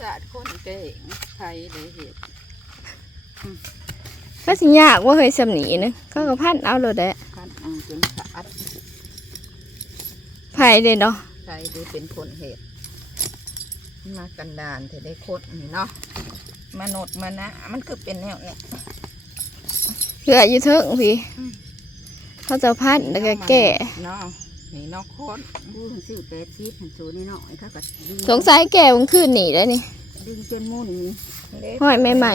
ศาสตร์คนเก่งไทยได้เห็ดก็สิยากว่าเคยสำนีนะเขาก็พันเอาเลยแหละพันเอังจนขาดไผเลยเนาะไทยได้เป็นคนเห็ดมากันดานเธอได้คนนี่เนาะมาโนดมานะ มันคือเป็นแนวเนี่ยเพื่ออยู่เทิงพี่เขาจะพันแล้วก็แก่เนาะ นี่เนอกคนบูหันซื้อแปดชิปหันสูนี่หน่อยเขาก็ดึงสงสัยแก่มันขึ้นหนีแล้วนี่ดึงจนมุ่นห้อยใหม่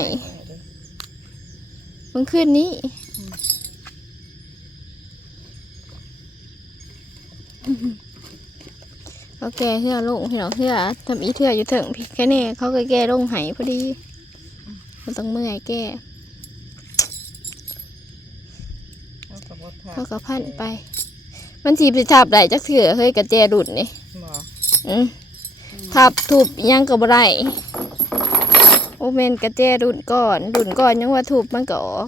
มันขึ้นนี้เขาแก่เทื่อลงพี่น้องเทื่อทำอีเทื่ออยู่เถิงพี่แค่นี้เขาก็แก่ลงไหพอดีมันต้องเมื่อยแก่เขาก็บ่ทัเขาก็พันไป มันสีไปทับได้จักเถื่อเฮ้ยกระแจดุดนี่บ่อืมทับถูบอิหยังกับไรโอเมนกระแจดุดก่อนดุดก่อนยังว่าถูบมันก็ออก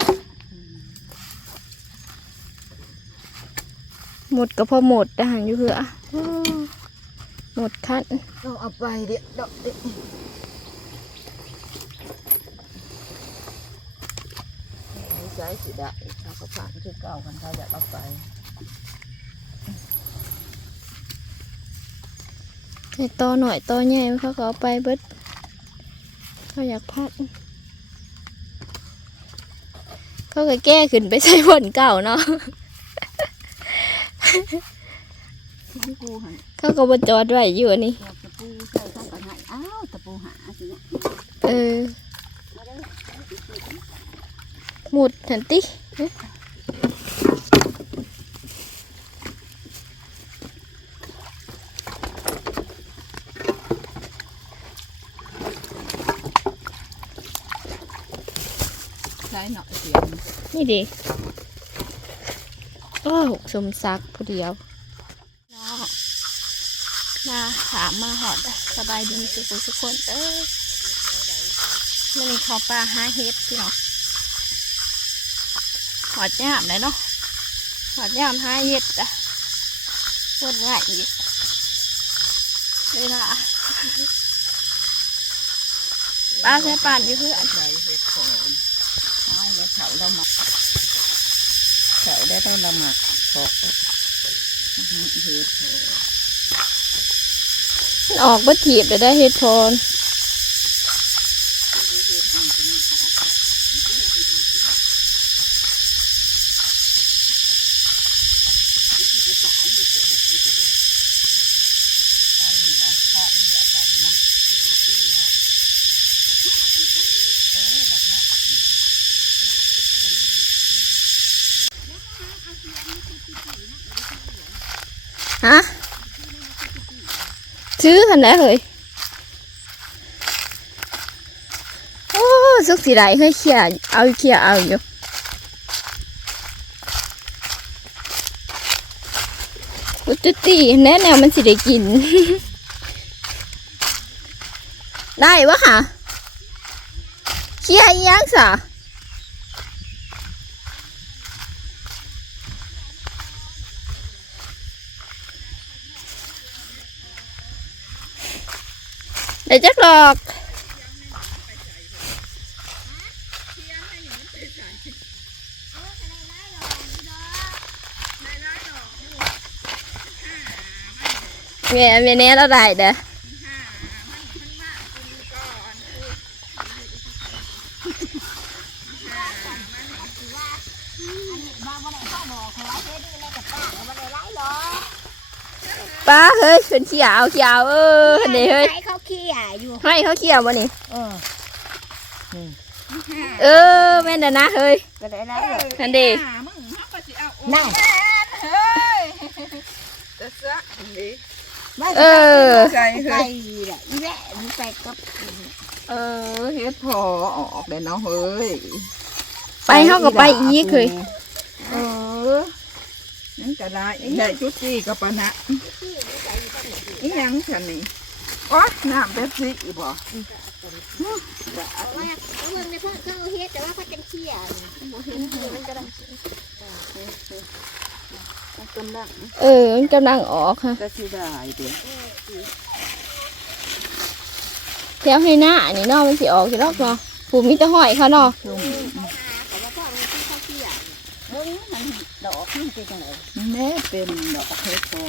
หมดก็พอหมดแต่หางอยู่เพื่อโอ้หมดคันเราเอาไปเดี๋ยวดอกเดี๋ยวนี่ใช้สิได้เขาก็ผ่านคือเก่ากันเขาอยากเอาไป แต่ตอหน่อยตอใหญ่เขาก็เอาไปเบิดเขาอยากพัดเขาก็แก้ขึ้นไปใช้ผลเก่าเนาะที่กูหันเขาก็บจอดไว้อยู่อันนี่ดอกตะปูใส่ข้างกันให้อ้าวตะปูหาสิเนี่ยเออหมุดทันติเอ๊ะ ใช้หน่อเสียงนี่ดิก็หกสมศักผู้เดียวน้องมาถามมาหอดสบายดีสุขทุกคน เออไม่มีขอปลาหาเฮ็ดพี่น้องหอดยามเลยเนาะหอดยามหาเฮ็ดอะรดง่ายอีกเวลาปลาใช้ป่านอยู่เพื่อน เราหมักเสาได้ได้เราหมักพออหือเห็ดโคนมันออกบัถีบเดี๋ยวได้เฮ็ดพร ไอ้เหรอถ้าไอ้เหลือไปนะที่รถนี่แหละเออแบบนั้น ฮะ ซื้อทันได้เลยโอ้สุกสีไรเฮ้ยเขี่ยเอาเขี่ยเอาอยู่อุยตุตีแน่แนวมันสิได้กิน ได้วะค่ะเขี่ยยังสะเดี๋ยวจักหลอก เมียเมียเนี้ยเราได้เด้อป้าเฮ้ยเป็นเขียวเขียวเออเดี๋ยวเฮ้ยใช้เขาเขี่ยอยู่ให้เขาเขียวบ่นี่เออเออแม่นเด้อนะเฮ้ยก็ได้แล้วนั่นดิหามึงเขาก็สิเอา โอ้นั่งเฮ้ยจะซะนี่เออ ใจไปเฮ้ยแหละอีแม่มีไปกับเออเฮ็ดพอออกเลยเนาะเฮ้ยไปเขาก็ไปอีกเคย เออนั่นจะได้ใหญ่จุดจีกับปะนะอีหยังฉันนี่อ๋อน้ำเป๊ปซี่อีบ่ว่าเมืองในเพื่อนเขาเฮ็ดแต่ว่าเขาจะเขี่ยบ่เห็นมันก็ได้มัน กำลังเออมันกำลังออกค่ะจะสิได้เด้อแถวให้หน้านี่เนาะมันสิออกสิรอกเนาะผูมีแต่ห้อยเขาเนาะชุ่มเขาว่าพ่อมันที่เขาเที่ยวเฮ้ยมันดอกมันเป็นจังไดแม่เป็นดอกเห็ดพอ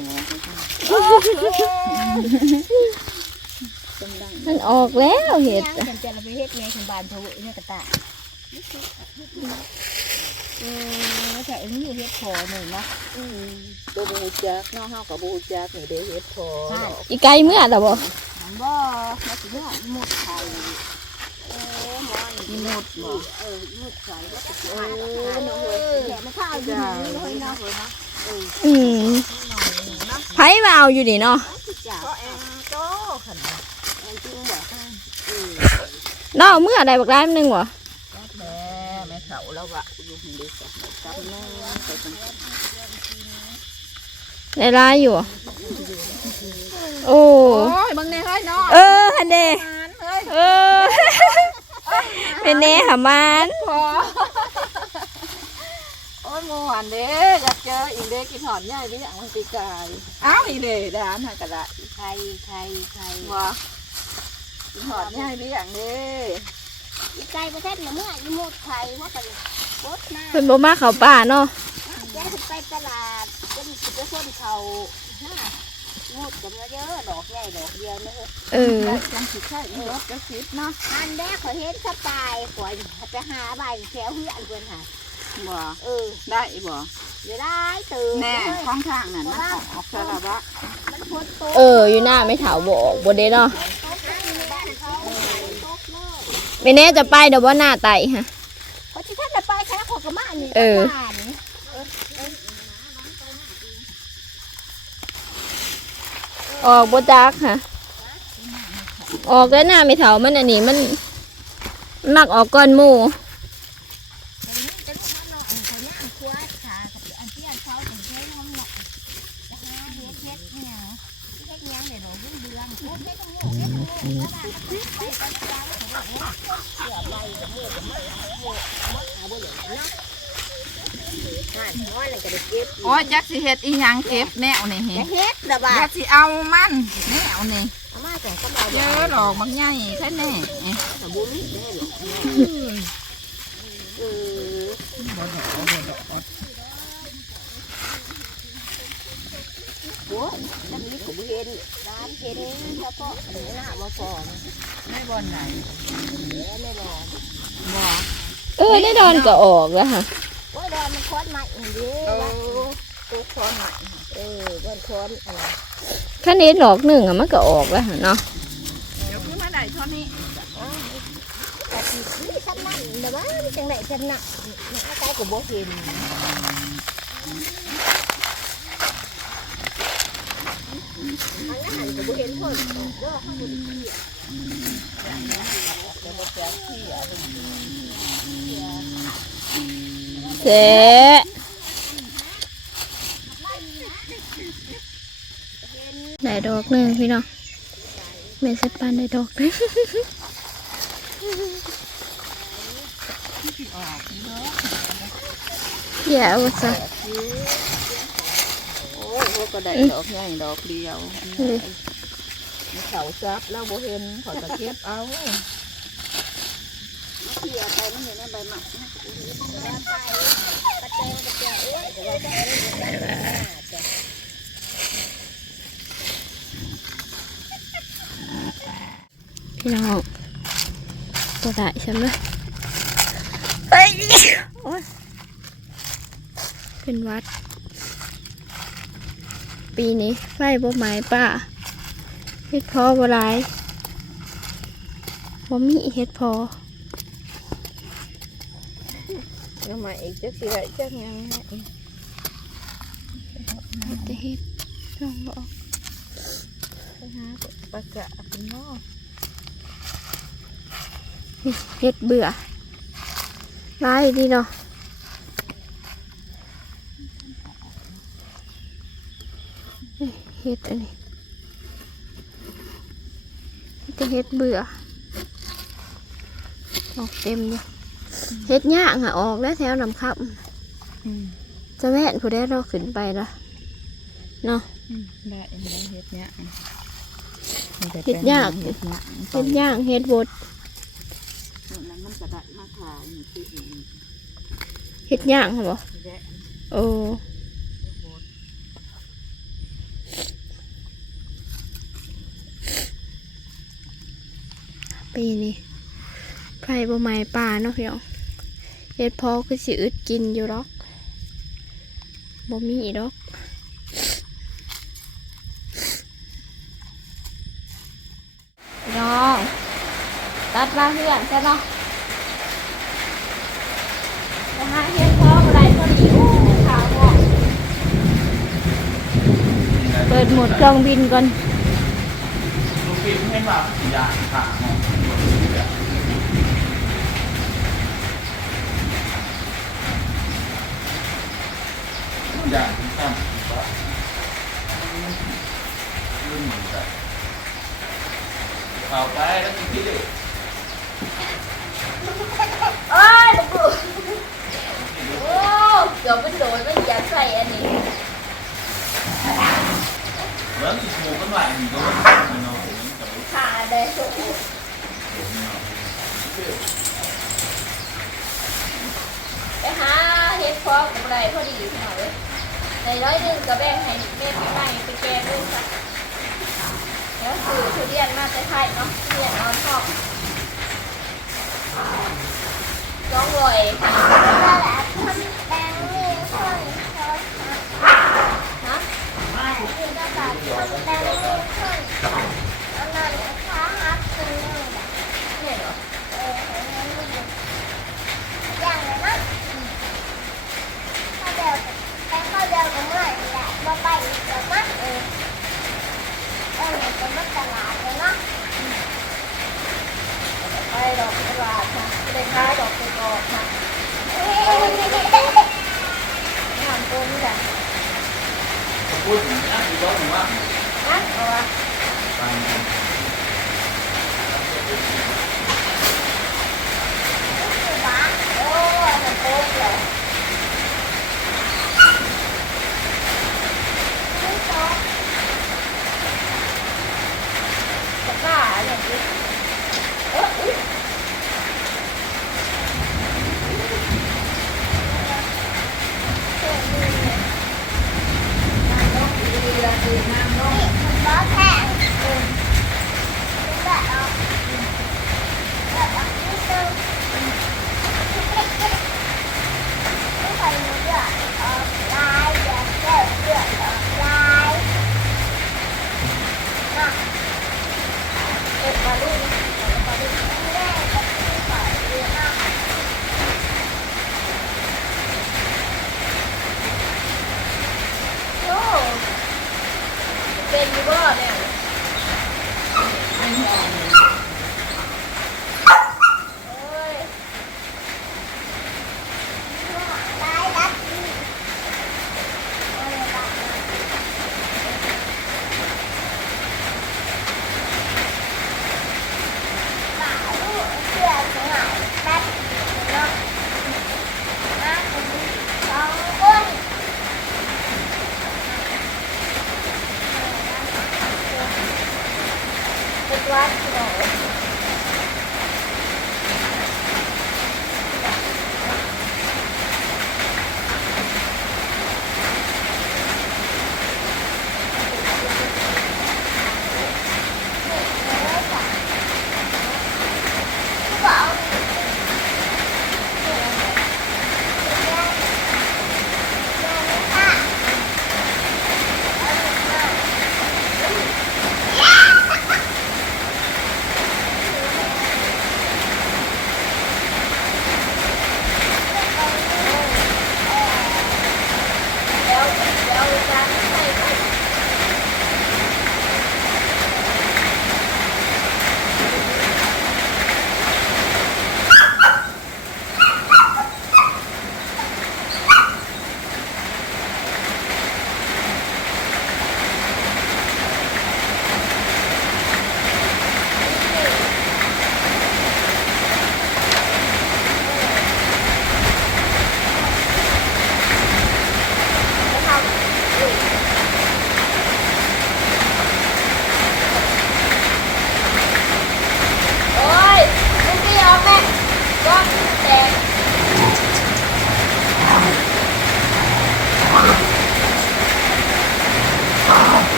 จังดังมันออกแล้วเห็ดย่างเป็นจะเราไปเฮ็ดไงถึงบ้านเท่าเนี่ยกระตาเออแต่อันนี้เฮ็ดพอหนึ่งนะตัวบูจักเนาะเฮากับบูจักนี่ได้เห็ดพออีไก่เมื่อแต่บ่บ่มาสิเนี่ยมุดไข่เออมอนมีหมดบ่เออมุดไข่แล้วก็เอเอออแหละมันข้าวอยู่นี่เลยเนาะอืมไผมาเอาอยู่นี่เนาะจ้าก็เองโตขนาดเองจริงบ่เนาะเมื่อใดบักได้มันหนึงบ่แม่ แม่เฒ่าแล้วอะอยู่หุ่นเด็กอะจับแม่ไปจังได้หลายอยู่ โอ้โอ้ยบางในเฮ้ยเนาะเออฮันเดเฮ้ยเออเป็นแน่หามันพอโอ้ยเมื่อวานเด้อยากเจออีกเด้กินหอมใหญ่ดิอย่างมันปีกายอ้าวอีเด้ดานหากระดาษไข่ไข่ไข่บ่กินหอมใหญ่ดิอย่างเด้อี ไก่ประเทศเมื่ออีหมดไข่ว่าเป็นโคตรมากเพิ่นบ่มาเข้าป่าเนาะแกไปตลาดเป็นสิบเปอร์เซ็นต์เขาห้าหมดกันมาเยอะดอกใหญ่ดอกเดียวนะเออได้จังสิใช่อีรถจะคิดเนาะอันแรกขอเห็นสไตล์ขอยไปหาใบแถวเพื่อนเพื่อนหาบ่เออได้บ่เดี๋ยวได้ตื่นแน่ข้างทางนั่นมันออกออกสารบะมันพ้นโต๊ะเอออยู่หน้าไม่เถาบ่ออกบ่เด้เนาะ โต๊ะในบ้านเขาโต๊ะเลยไม่แน่จะไปเดี๋ยวบ่หน้าไตฮะเขาที่ท่านจะไปแค่ขอกระมานี่เออบ้านนี่ออกบ่จักฮะออกแล้วหน้าไม่เถามันอันนี้มันมันมักออกก่อนหมู่ จะลูกมันหน่อยเขาย่างคว้าขากับอันที่อันเขาถึงใช้น้ำหนักจะหาเฮ็ดเฮ็ดเนี่ยเฮ็ดยังเดี๋ยวเราเรื่องเดือนโอ้เฮ็ดตรงนี้เฮ็ดตรงนี้แล้วบ้านก็ไปไปไปเขาบอกว่าเสือใบกับมือกับมือมือมือหาบ่เหลือเนาะนั่นน้อยเลยก็ได้เก็บ โอ้ยจัก สิเฮ็ดอีหยังเก็บแนวนี่จะเฮ็ดระบาจัดกสิเอามันแนวนี่อามาแต่ก็มาเจอดอกบางใหญ่แค่แน่บุรีได้หรอกเออโอ้ยน้ำนี้ก็บ่เห็นร้านเห็นเฉพาะอันนี้หน้าบ่พอไม่บอนไหนไม่รอบ่เออได้ดอนก็ออกแล้วฮะโอ้ยดอนมันคอนใหม่อันนี้โอ้ ตัวคอนใหม่เออดอนคอนอะไรคันนี้ดอกหนึ่งอะมันก็ออกแล้วฮะเนาะเดี๋ยวคือมาได้เท่านี้แต่ที่ซ้ำนั่นเดี๋ยวว่าจังไหนจังหนักอาใจก็บ่เห็นอันนั้นหันก็บ่เห็นเพิ่นเด้อข้างบนที่เสะ ด้ดอกหนึ่งพี่น้องเมสปันได้ดอกหนึ่งอย่าเอาซะโอ้ยพวกก็ได้ดอกใหญ่ดอกเดียวเลยเสาซับแล้วบ่เห็นขอตะเก็บเอาเสียไปมันอยู่ในใบหมากนะกระเจงกระเจงเอ้ยแต่ว่าจะไม่ได้จะ พี่น้องตัวได้ใช่ไหมเฮ้ยโอ๊ยเป็นหวัด ปีนี้ไฟบ่ไหม้ป้าเฮ็ดพอบ่หลายบ่มีเฮ็ดพอเดี๋ยวมาอีกจักสิได้จักยังไงเฮ็ดแต่เฮ็ดลองบอกไปหาปลากระเป็นหม้อ เฮ็ดเบื่อหลายดีเนาะนี่เฮ็ดอันนี้เฮ็ดแต่เฮ็ดเบื่อ ออกเต็มอยู่เฮ็ดยากอะออกแล้วแถวนำคับอืมจะแม่นผู้ได้เราขึ้นไปละเนาะอืมได้ได้เฮ็ดเนี้ยเฮ็ดยากเฮ็ดยากเฮ็ดย่างเฮ็ดบดนั้นมัน กระดาษมาขายนี่คืออีกเฮ็ดย่างเหรอโอ้ปีนี้ไฟบ่ไหม้ป่าเนาะพี่น้องเฮ็ดพอคือสิอึดกินอยู่หรอกบ่มีดอกพี่น้องตัดมาเพื่อนใช่เนาะ นะฮะ เฮ็ดพร้อมอะไรพอดีอู้ขาวบอกเปิดโหมดเครื่องบินก่อนลูกฟิล์มให้มาสีอย่างค่ะมองอย่างที่ตั้งว่าเรื่องเหมือนกันเอาไปแล้วกินที่เด็กโอ้ยบุกโอ้ เกือบเป็นโดนไม่อยากใส่อันนี้แล้วมีสมูกันหน่อยมีก็มันนอนกับขาได้สุกไปหาเฮ็ดพร้อมกับอะไรพอดีพี่อยในร้อยหนึ่งก็แบ่งให้เม็ดใหม่ไปแกงด้วยจ้ะแล้วคือทุเรียนมาแต่ไทยเนาะทุเรียนนอนทอกจ้องรวยฮะเนี่ยเหรอ ไป ดอกตลาดค่ะได้ค้ายดอกไปกอกค่ะงามตัวนี้แหละพูดถึงนะมีร้องว่านะเอา